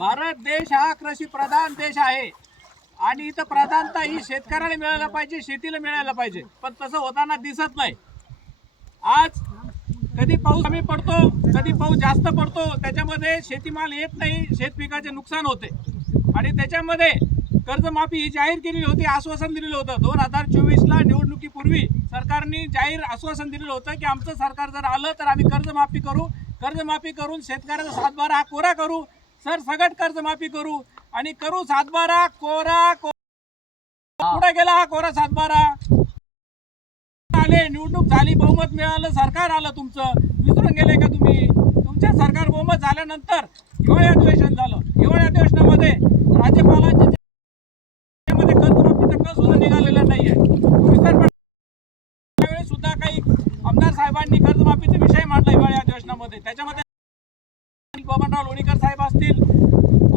भारत देश हा कृषी प्रधान देश आहे आणि इथं प्रधानता ही शेतकऱ्याला मिळायला पाहिजे, शेतीला मिळायला पाहिजे, पण तसं होताना दिसत नाही। आज कधी पाऊस कमी पडतो, कधी पाऊस जास्त पडतो, त्याच्यामध्ये शेतीमाल येत नाही, शेत पिकाचे नुकसान होते आणि त्याच्यामध्ये कर्जमाफी ही जाहीर केलेली होती, आश्वासन दिलेलं होतं। 2024ला निवडणुकीपूर्वी सरकारने जाहीर आश्वासन दिलेलं होतं की आमचं सरकार जर आलं तर आम्ही कर्जमाफी करू, कर्जमाफी करून शेतकऱ्याचा 7/12 हा कोरा करू, सरसकट कर्जमाफी करू आणि करू 7/12 कोरा। पुढे गेला हा कोरा 7/12 आले, निवडणूक झाली, बहुमत मिळालं, सरकार आलं, तुमचं विसरून गेले का तुम्ही? तुमच्या सरकार बहुमत झाल्यानंतर हिवाळी अधिवेशन झालं। हिवाळी अधिवेशनामध्ये राज्यपालांच्या कर्जमाफीचा कस सुद्धा निघालेला नाहीये। त्यावेळेस सुद्धा काही आमदार साहेबांनी कर्जमाफीचा विषय मांडला हिवाळी अधिवेशनामध्ये। त्याच्यामध्ये बबनराव लोणीकर साहेब असतील,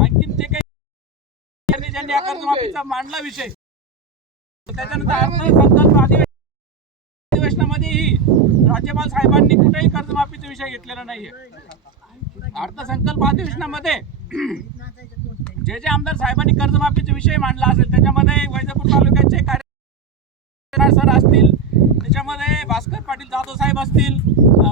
आणखीन जे काही ज्यांनी कर्जमाफीचा मांडला विषय, त्याच्यानंतर अर्थसंकल्प अधिवेशनामध्येही राज्यपाल साहेबांनी कुठेही कर्जमाफीचा विषय घेतलेला नाहीये। अर्थसंकल्प अधिवेशनामध्ये जे आमदार साहेबांनी कर्जमाफीचा विषय मांडला असेल त्याच्यामध्ये वैजापूर तालुक्याचे कार्यकर्ते सर असतील, त्याच्यामध्ये भास्कर पाटील जाधव साहेब असतील,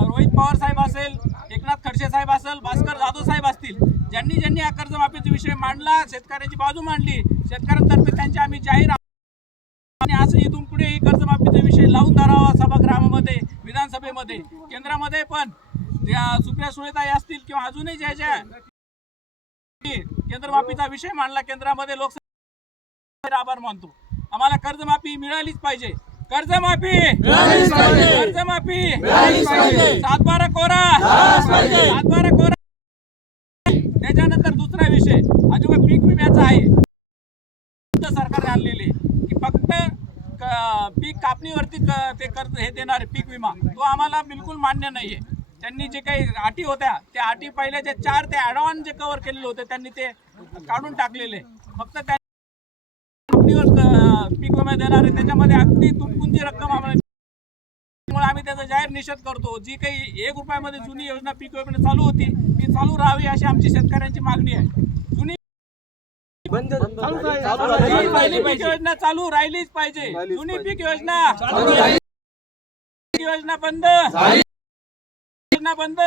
रोहित पवार साहेब असेल, एकनाथ खडसे साहेब असेल, भास्कर जाधव साहेब असतील, ज्यांनी हा कर्जमाफीचा विषय मांडला, शेतकऱ्यांची बाजू मांडली, शेतकऱ्यांतर्फे त्यांचे आम्ही जाहीर आणि असं इथून पुढे ही कर्जमाफीचा विषय लावून धरावा सभागृहामध्ये, विधानसभेमध्ये, केंद्रामध्ये पण सुप्रिया सुळेताई असतील किंवा अजूनही ज्या केंद्रमाफीचा विषय मांडला केंद्रामध्ये, लोकसभेत आभार मानतो। आम्हाला कर्जमाफी मिळालीच पाहिजे, कर्जमाफी, कर्जमाफी, 7/12 कोरा, 7/12 कोरा। त्याच्यानंतर दुसरा विषय अजून पीक विम्याचा आहे, सरकारने आणलेले की फक्त पीक कापणीवरती ते कर्ज हे देणारे पीक विमा, तो आम्हाला बिलकुल मान्य नाहीये। त्यांनी जे काही अटी होत्या त्या अटी पहिले जे 4 ते ॲडव्हान्स जे कव्हर केलेले होते त्यांनी ते काढून टाकलेले, फक्त त्या कापणीवर पीक विमा देणारे त्याच्यामध्ये अगदी तुटपुंजी रक्कम आम्हाला, त्यामुळे आम्ही त्याचा जाहीर निषेध करतो। जी काही 1 रुपयामध्ये जुनी योजना पीक विमा चालू होती ती चालू राहावी अशी आमची शेतकऱ्यांची मागणी आहे। जुनी पीक योजना चालू राहिलीच पाहिजे, जुनी पीक योजना बंद, योजना बंद।